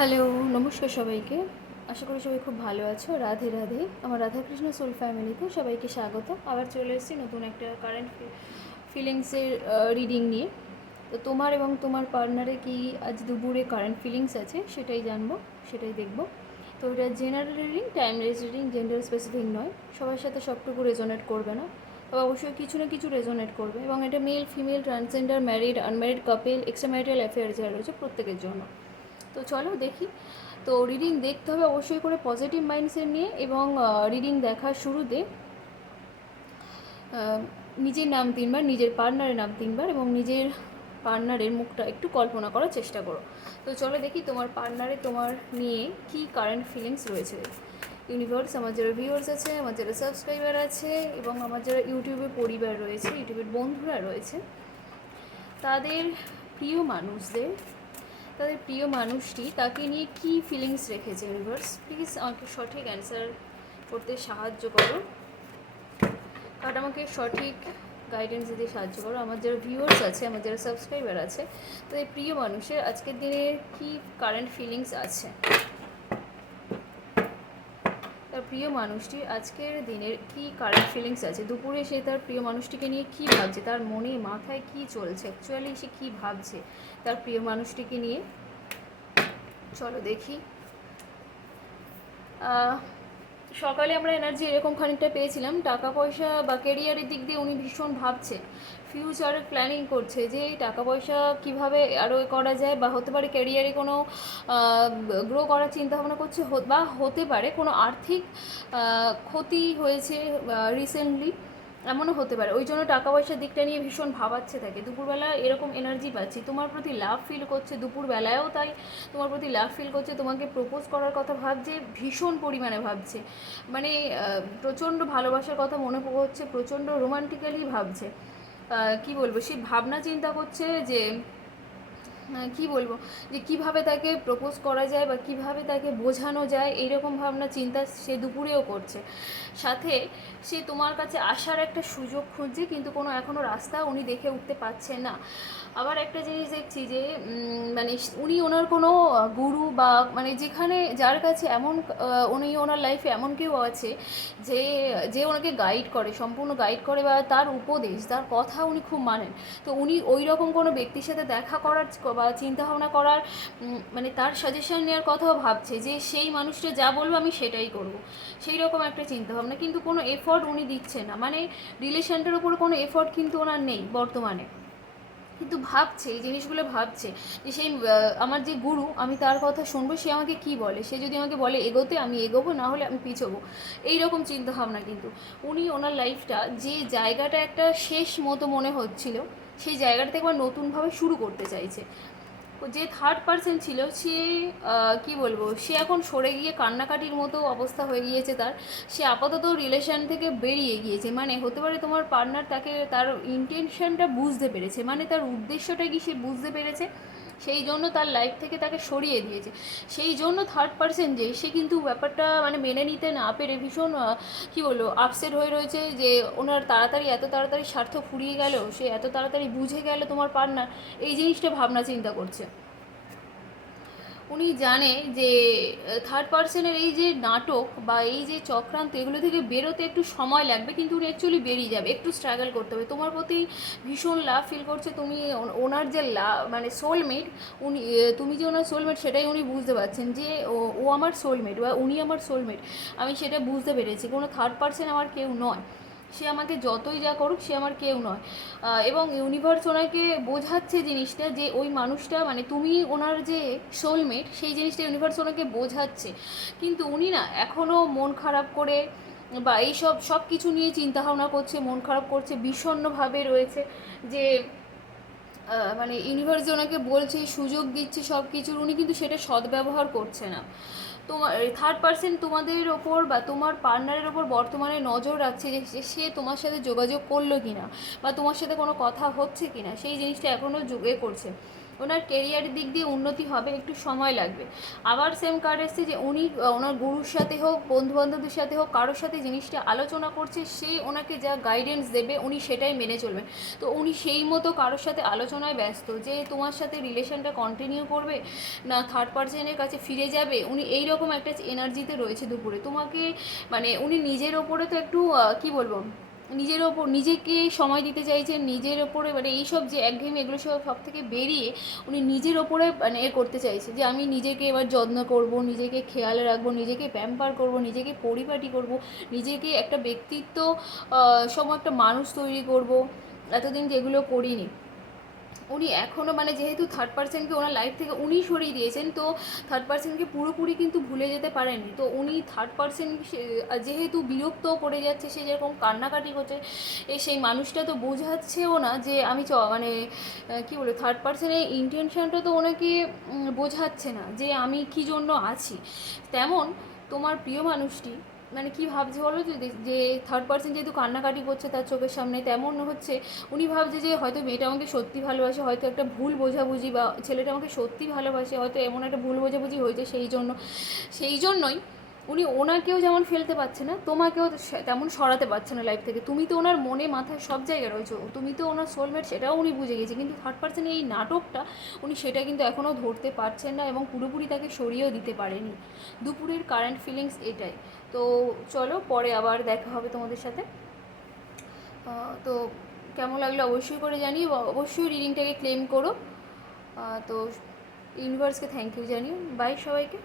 Hello, নমস্কার সবাইকে। আশা করি সবাই খুব ভালো আছো। রাধে রাধে। আমার রাধাকৃষ্ণ সোল ফ্যামিলিতে সবাইকে স্বাগত। আবার চলে এসেছি নতুন একটা কারেন্ট ফিলিংসের রিডিং নিয়ে। তো তোমার এবং তোমার পার্টনারে কি আজ দুপুরে কারেন্ট ফিলিংস আছে সেটাই জানবো, সেটাই দেখবো। তো এটা general reading, timeless reading, gender specific নয়। সবার সাথে সবটুকু রেজোনেট করবে না, তবে অবশ্যই কিছু না কিছু রেজোনেট করবে। এবং এটা male, female, transgender, married, unmarried couple, extra marital affair যারা রয়েছে প্রত্যেকের জন্য। তো চলো দেখি। তো রিডিং দেখতে হবে অবশ্যই করে পজিটিভ মাইন্ডসেট নিয়ে, এবং রিডিং দেখার শুরুতে নিজের নাম 3বার, নিজের পার্টনারের নাম 3বার এবং নিজের পার্টনারের মুখটা একটু কল্পনা করার চেষ্টা করো। তো চলো দেখি তোমার পার্টনারে তোমার নিয়ে কি কারেন্ট ফিলিংস রয়েছে। ইউনিভার্স, আমার যারা ভিউয়ার্স আছে, আমার যারা সাবস্ক্রাইবার আছে এবং আমার যারা ইউটিউবে পরিবার রয়েছে, ইউটিউবের বন্ধুরা রয়েছে, তাদের প্রিয় মানুষদের, তাদের প্রিয় মানুষটি তাকে নিয়ে কী ফিলিংস রেখেছে। ইউনিভার্স প্লিজ আমাকে সঠিক অ্যান্সার করতে সাহায্য করো, কারণ আমাকে সঠিক গাইডেন্স দিতে সাহায্য করো। আমার যারা ভিউয়ার্স আছে, আমার যারা সাবস্ক্রাইবার আছে, তাদের প্রিয় মানুষের আজকের দিনে কী কারেন্ট ফিলিংস আছে। তার প্রিয় মানুষটি আজকের দিনের কী কারেন্ট ফিলিংস আছে। দুপুরে সে তার প্রিয় মানুষটিকে নিয়ে কী ভাবছে, তার মনে মাথায় কী চলছে, অ্যাকচুয়ালি সে কী ভাবছে তার প্রিয় মানুষটিকে নিয়ে। চলো দেখি। সকালে আমরা এনার্জি এরকম খানিকটা পেয়েছিলাম, টাকা পয়সা বা কেরিয়ারের দিক দিয়ে উনি ভীষণ ভাবছে, ফিউচারে প্ল্যানিং করছে যে টাকা পয়সা কীভাবে আরও করা যায়, বা হতে পারে ক্যারিয়ারে কোনো গ্রো করার চিন্তাভাবনা করছে, বা হতে পারে কোনো আর্থিক ক্ষতি হয়েছে রিসেন্টলি, এমনও হতে পারে। ওই জন্য টাকা পয়সার দিকটা নিয়ে ভীষণ ভাবাচ্ছে থাকে। দুপুরবেলা এরকম এনার্জি পাচ্ছি, তোমার প্রতি লাভ ফিল করছে, দুপুরবেলায়ও তাই তোমার প্রতি লাভ ফিল করছে, তোমাকে প্রপোজ করার কথা ভাবছে, ভীষণ পরিমাণে ভাবছে, মানে প্রচণ্ড ভালোবাসার কথা মনে পড়ছে, প্রচণ্ড রোমান্টিক্যালি ভাবছে। কি বলবো, সে ভাবনা চিন্তা করছে যে কি বলবো, যে কিভাবে তাকে প্রপোজ করা যায় বা কিভাবে তাকে বোঝানো যায়, এইরকম ভাবনা চিন্তা সে দুপুরেও করছে। সাথে সে তোমার কাছে আসার একটা সুযোগ খুঁজছে, কিন্তু কোনো এখনও রাস্তা উনি দেখে উঠতে পারছেন না। আবার একটা জিনিস দেখছি যে মানে উনি ওনার কোনো গুরু বা মানে যেখানে যার কাছে এমন উনি ওনার লাইফে এমন কেউ আছে যে যে ওনাকে গাইড করে, সম্পূর্ণ গাইড করে, বা তার উপদেশ, তার কথা উনি খুব মানেন। তো উনি ওই রকম কোনো ব্যক্তির সাথে দেখা করার বা চিন্তাভাবনা করার, মানে তার সাজেশন নেওয়ার কথাও ভাবছে, যে সেই মানুষটা যা বলবো আমি সেটাই করব, সেই রকম একটা চিন্তাভাবনা। কিন্তু কোনো এফর্ট উনি দিচ্ছেন না, মানে রিলেশনটার উপর কোনো এফর্ট কিন্তু ওনার নেই বর্তমানে, কিন্তু ভাবছে, এই জিনিসগুলো ভাবছে যে সেই আমার যে গুরু, আমি তার কথা শুনবো, সে আমাকে কি বলে, সে যদি আমাকে বলে এগোতে আমি এগোবো, না হলে আমি পিছোবো, এইরকম চিন্তাভাবনা। কিন্তু উনি ওনার লাইফটা যে জায়গাটা একটা শেষ মতো মনে হচ্ছিল, সেই জায়গাটা থেকে আবার নতুনভাবে শুরু করতে চাইছে। যে থার্ড পার্সন ছিল সে কি বলবো, সে এখন সরে গিয়ে কান্নাকাটির মতো অবস্থা হয়ে গিয়েছে তার। সে আপাতত রিলেশন থেকে বেরিয়ে গিয়েছে, মানে হতে পারে তোমার পার্টনার তাকে তার ইন্টেনশনটা বুঝতে পেরেছে, মানে তার উদ্দেশ্যটা কি সে বুঝতে পেরেছে, সেই জন্য তার লাইফ থেকে তাকে সরিয়ে দিয়েছে। সেই জন্য থার্ড পার্সন যে সে কিন্তু ব্যাপারটা মানে মেনে নিতে না পেরে ভীষণ কী বলবো আপসেট হয়ে রয়েছে, যে ওনার তাড়াতাড়ি এত তাড়াতাড়ি স্বার্থ ফুরিয়ে গেল, সে এত তাড়াতাড়ি বুঝে গেল তোমার পার্টনার, এই জিনিসটা ভাবনা চিন্তা করছে। উনি জানে যে থার্ড পার্সনের এই যে নাটক বা এই যে চক্রান্ত, এগুলো থেকে বেরোতে একটু সময় লাগবে, কিন্তু উনি অ্যাকচুয়ালি বেরিয়ে যাবে, একটু স্ট্রাগল করতে হবে। তোমার প্রতি ভীষণ লাভ ফিল করছে, তুমি ওনার যে মানে সোলমেট, উনি তুমি যে ওনার সোলমেট সেটাই উনি বুঝতে পারছেন, যে ও আমার সোলমেট বা উনি আমার সোলমেট, আমি সেটা বুঝতে পেরেছি। কোনো থার্ড পার্সন আমার কেউ নয়, সে আমাকে যতই যা করুক সে আমার কেউ নয়। এবং ইউনিভার্স ওনাকে বোঝাচ্ছে জিনিসটা, যে ওই মানুষটা মানে তুমি ওনার যে সোলমেট, সেই জিনিসটা ইউনিভার্স ওনাকে বোঝাচ্ছে। কিন্তু উনি না এখনও মন খারাপ করে বা এইসব সব কিছু নিয়ে চিন্তাভাবনা করছে, মন খারাপ করছে, বিষণ্ণভাবে রয়েছে, যে মানে ইউনিভার্স ওনাকে বলছে, সুযোগ দিচ্ছে সব কিছুর, উনি কিন্তু সেটা সদ্ব্যবহার করছে না। তোমার থার্ড পার্সন তোমাদের ওপর বা তোমার পার্টনারের ওপর বর্তমানে নজর রাখছে, যে সে তোমার সাথে যোগাযোগ করলো কি না, বা তোমার সাথে কোনো কথা হচ্ছে কি না, সেই জিনিসটা এখনও করছে। ওনার কেরিয়ারের দিক দিয়ে উন্নতি হবে, একটু সময় লাগবে। আবার সেম কার্ড এসছে যে উনি ওনার গুরুর সাথে হোক, বন্ধুবান্ধবদের সাথে হোক, কারোর সাথে জিনিসটা আলোচনা করছে, সে ওনাকে যা গাইডেন্স দেবে উনি সেটাই মেনে চলবেন। তো উনি সেই মতো কারোর সাথে আলোচনায় ব্যস্ত যে তোমার সাথে রিলেশনটা কন্টিনিউ করবে না থার্ড পার্সনের কাছে ফিরে যাবে, উনি এই রকম একটা এনার্জিতে রয়েছে দুপুরে তোমাকে। মানে উনি নিজের ওপরে তো একটু কী বলবো, নিজের ওপর নিজেকে সময় দিতে চাইছেন, নিজের ওপরে মানে এইসব যে একঘেয়েমি এগুলো সব থেকে বেরিয়ে উনি নিজের ওপরে মানে করতে চাইছে যে আমি নিজেকে এবার যত্ন করব, নিজেকে খেয়াল রাখবো, নিজেকে প্যাম্পার করব, নিজেকে পরিপাটি করব, নিজেকে একটা ব্যক্তিত্ব সম একটা মানুষ তৈরি করব, এতদিন যেগুলো করিনি। উনি এখনও মানে যেহেতু থার্ড পার্সনকে ওনার লাইফ থেকে উনি সরিয়ে দিয়েছেন, তো থার্ড পার্সনকে পুরোপুরি কিন্তু ভুলে যেতে পারেননি। তো উনি থার্ড পার্সন যেহেতু বিরক্তও পড়ে যাচ্ছে, সে যেরকম কান্নাকাটি করছে, সেই মানুষটা তো বোঝাচ্ছেও না যে আমি মানে কী বলবো, থার্ড পার্সনের ইন্টেনশনটা তো ওনাকে বোঝাচ্ছে না যে আমি কী জন্য আছি। তেমন তোমার প্রিয় মানুষটি মানে কী ভাবছে বলো, যে থার্ড পার্সন যেহেতু কান্নাকাটি করছে তার চোখের সামনে, তেমন হচ্ছে উনি ভাবছে যে হয়তো মেয়েটা আমাকে সত্যি ভালোবাসে, হয়তো একটা ভুল বোঝাবুঝি, বা ছেলেটা আমাকে সত্যি ভালোবাসে, হয়তো এমন একটা ভুল বোঝাবুঝি হয়েছে, সেই জন্যই উনি ওনাকেও যেমন ফেলতে পারছে না, তোমাকেও তেমন সরাতে পারছে না লাইফ থেকে। তুমি তো ওনার মনে মাথায় সব জায়গায় রয়েছো, তুমি তো ওনার সোলমেট, সেটাও উনি বুঝে গেছে, কিন্তু থার্ড পার্সনের এই নাটকটা উনি সেটা কিন্তু এখনও ধরতে পারছেন না এবং পুরোপুরি তাকে সরিয়েও দিতে পারেনি। দুপুরের কারেন্ট ফিলিংস এটাই। তো চলো পরে আবার দেখা হবে তোমাদের সাথে। তো কেমন লাগলো অবশ্যই করে জানিও, অবশ্যই রিডিংটাকে ক্লেম করো। তো ইউনিভার্সকে থ্যাংক ইউ জানিও। বাই সবাইকে।